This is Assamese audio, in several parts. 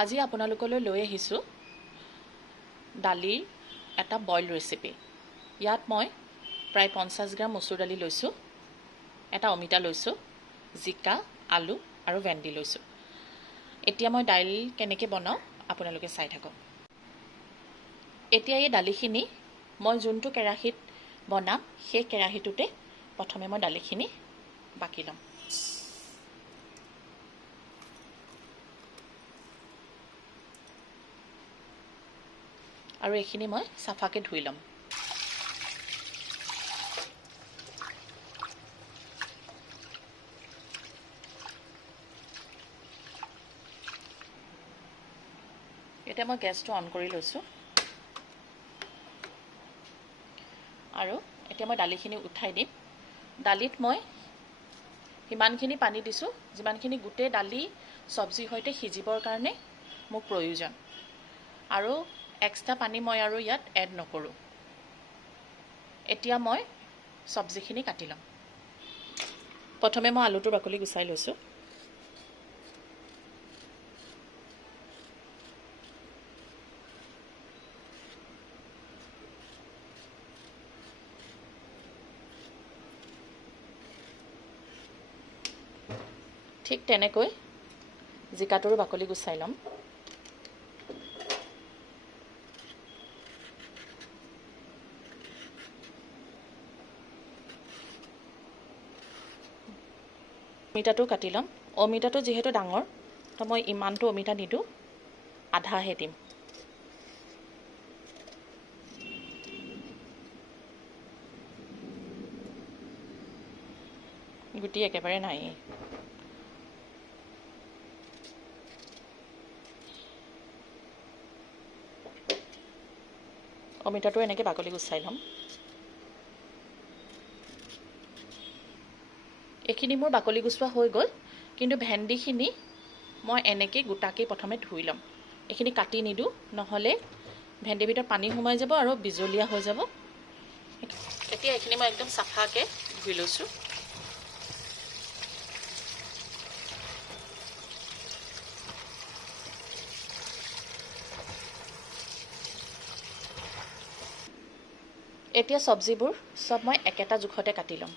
আজি আপোনালোকলৈ লৈ আহিছোঁ দালিৰ এটা বইল ৰেচিপি। ইয়াত মই প্ৰায় 50 গ্ৰাম মচুৰ দালি লৈছোঁ, এটা অমিতা লৈছোঁ, জিকা, আলু আৰু ভেন্দি লৈছোঁ। এতিয়া মই দাইল কেনেকৈ বনাওঁ আপোনালোকে চাই থাকক। এতিয়া এই দালিখিনি মই যোনটো কেৰাহীত বনাম সেই কেৰাহীটোতে প্ৰথমে মই দালিখিনি বাকি ল'ম। আৰু এইখিনি মই চাফাকৈ ধুই ল'ম। এতিয়া মই গেছটো অন কৰি লৈছোঁ আৰু এতিয়া মই দালিখিনি উঠাই দিম। দালিত মই সিমানখিনি পানী দিছোঁ যিমানখিনি গোটেই দালি চব্জিৰ সৈতে সিজিবৰ কাৰণে মোক প্ৰয়োজন, আৰু এক্সট্ৰা পানী মই আৰু ইয়াত এড নকৰোঁ। এতিয়া মই চব্জিখিনি কাটি ল'ম। প্ৰথমে মই আলুটোৰ বাকলি গুচাই লৈছোঁ। ঠিক তেনেকৈ জিকাটোৰো বাকলি গুচাই ল'ম। অমিতাটো কাটি ল'ম। অমিতাটো যিহেতু ডাঙৰ তো মই ইমানটো অমিতা নিদিওঁ, আধাহে দিম। গুটি একেবাৰে নাই। অমিতাটো এনেকৈ বাকলি গুচাই ল'ম। এইখিনি মোৰ বাকলি গুচোৱা হৈ গ'ল, কিন্তু ভেন্দিখিনি মই এনেকৈ গোটাকৈ প্ৰথমে ধুই ল'ম। এইখিনি কাটি নিদিওঁ, নহ'লে ভেন্দিৰ ভিতৰত পানী সোমাই যাব আৰু বিজলীয়া হৈ যাব। এতিয়া এইখিনি মই একদম চাফাকৈ ধুই লৈছোঁ। এতিয়া চব্জিবোৰ চব মই একেটা জোখতে কাটি ল'ম।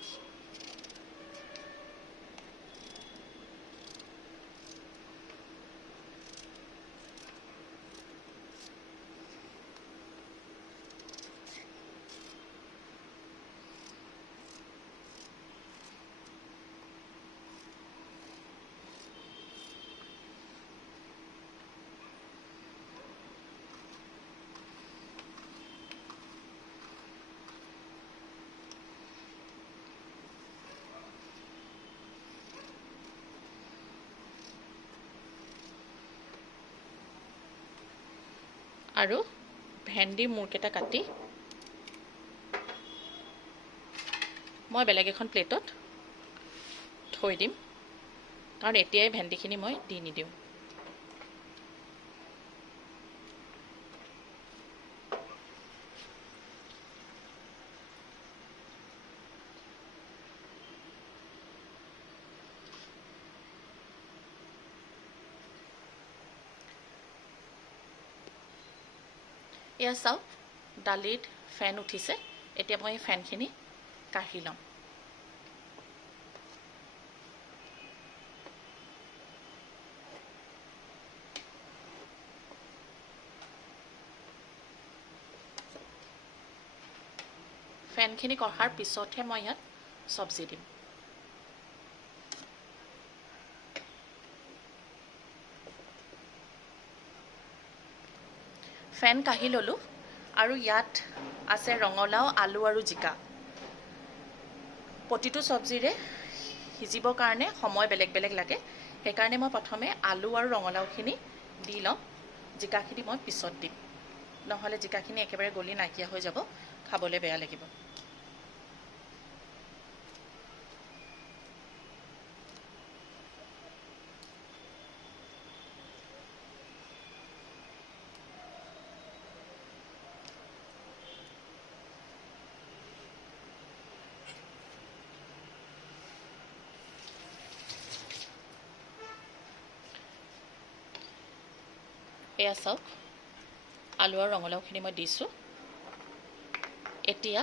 আৰু ভেন্দিৰ মূৰকেইটা কাটি মই বেলেগ এখন প্লেটত থৈ দিম, কাৰণ এতিয়াই ভেন্দিখিনি মই দি নিদিওঁ। এয়া চাওক, দালিত ফেন উঠিছে। এতিয়া মই এই ফেনখিনি কাঢ়ি ল'ম। ফেনখিনি কঢ়াৰ পিছতহে মই ইয়াত চব্জি দিম। ফেন কাঢ়ি ল'লোঁ, আৰু ইয়াত আছে ৰঙালাও, আলু আৰু জিকা। প্ৰতিটো চব্জিৰে সিজিবৰ কাৰণে সময় বেলেগ বেলেগ লাগে, সেইকাৰণে মই প্ৰথমে আলু আৰু ৰঙালাওখিনি দি ল'ম। জিকাখিনি মই পিছত দিম, নহ'লে জিকাখিনি একেবাৰে গলি নাইকিয়া হৈ যাব, খাবলৈ বেয়া লাগিব। এয়া চাওক, আলু আৰু ৰঙালাওখিনি মই দিছোঁ। এতিয়া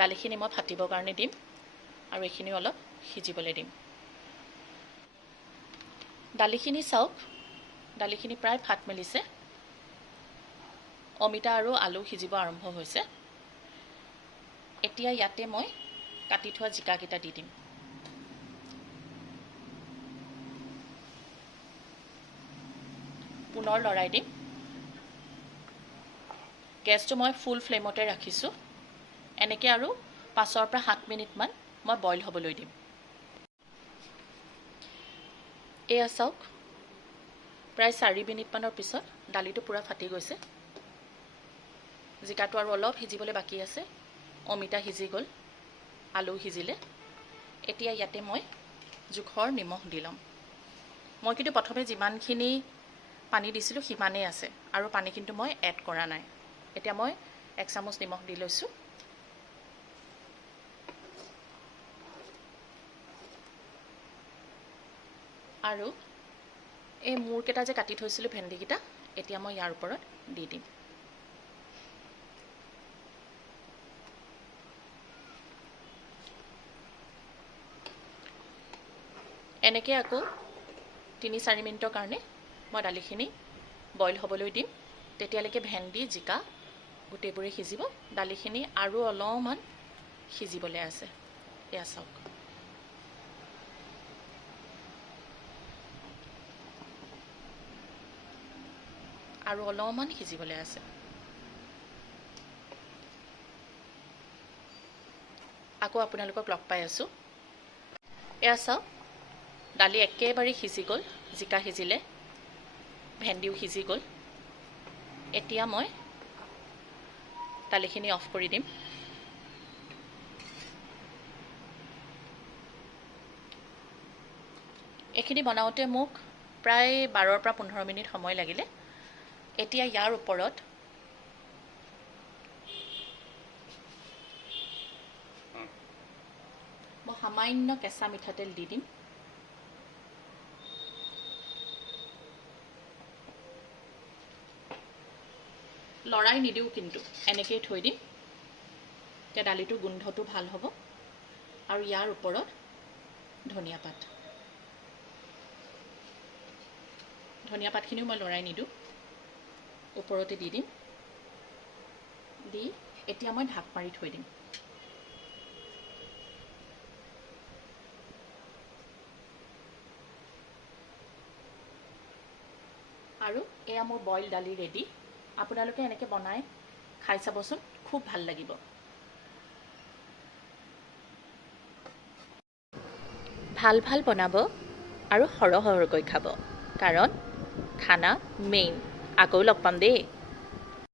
দালিখিনি মই ফাটিবৰ কাৰণে দিম আৰু এইখিনি অলপ সিজিবলৈ দিম। দালিখিনি চাওক, দালিখিনি প্ৰায় ফাট মেলিছে। অমিতা আৰু আলু সিজিব আৰম্ভ হৈছে। এতিয়া ইয়াতে মই কাটি থোৱা জিকাকেইটা দি দিম। পুনৰ লৰাই দিম। গেছটো মই ফুল ফ্লেমতে ৰাখিছোঁ। এনেকৈ আৰু 5 পৰা 7 মিনিটমান মই বইল হ'বলৈ দিম। এয়া চাওক, প্ৰায় 4 মিনিটমানৰ পিছত দালিটো পূৰা ফাটি গৈছে। জিকাটো আৰু অলপ সিজিবলৈ বাকী আছে। অমিতা সিজি গ'ল, আলু সিজিলে। এতিয়া ইয়াতে মই জোখৰ নিমখ দি ল'ম। মই কিন্তু প্ৰথমে যিমানখিনি পানী দিছিলোঁ সিমানেই আছে, আৰু পানী কিন্তু মই এড কৰা নাই। এতিয়া মই 1 চামুচ নিমখ দি লৈছোঁ। আৰু এই মূৰকেইটা যে কাটি থৈছিলোঁ ভেন্দিকেইটা, এতিয়া মই ইয়াৰ ওপৰত দি দিম। এনেকৈ আকৌ 3-4 মিনিটৰ কাৰণে মই দালিখিনি বইল হ'বলৈ দিম। তেতিয়ালৈকে ভেন্দি, জিকা গোটেইবোৰে সিজিব। দালিখিনি আৰু অলপমান সিজিবলৈ আছে। এয়া চাওক, আৰু অলপমান সিজিবলৈ আছে। আকৌ আপোনালোকক লগ পাই আছোঁ। এয়া চাওক, দালি একেবাৰে সিজি গ'ল। জিকা সিজিলে, ভেন্দিও সিজি গ'ল। এতিয়া মই দালিখিনি অফ কৰি দিম। এইখিনি বনাওঁতে মোক প্ৰায় 12 পৰা 15 মিনিট সময় লাগিলে। এতিয়া ইয়াৰ ওপৰত মই সামান্য কেঁচা মিঠাতেল দি দিম। লৰাই নিদিওঁ কিন্তু, এনেকৈয়ে থৈ দিম। এতিয়া দালিটোৰ গোন্ধটো ভাল হ'ব। আৰু ইয়াৰ ওপৰত ধনিয়া পাত। ধনিয়া পাতখিনিও মই লৰাই নিদিওঁ, ওপৰতে দি দিম। দি এতিয়া মই ঢাক মাৰি থৈ দিম। আৰু এয়া মোৰ বইল দালি ৰেডি। আপোনালোকে এনেকৈ বনাই খাই চাবচোন, খুব ভাল লাগিব। ভাল ভাল বনাব আৰু সৰহ সৰহকৈ খাব, কাৰণ খানা মেইন। আকৌ লগ পাম দেই।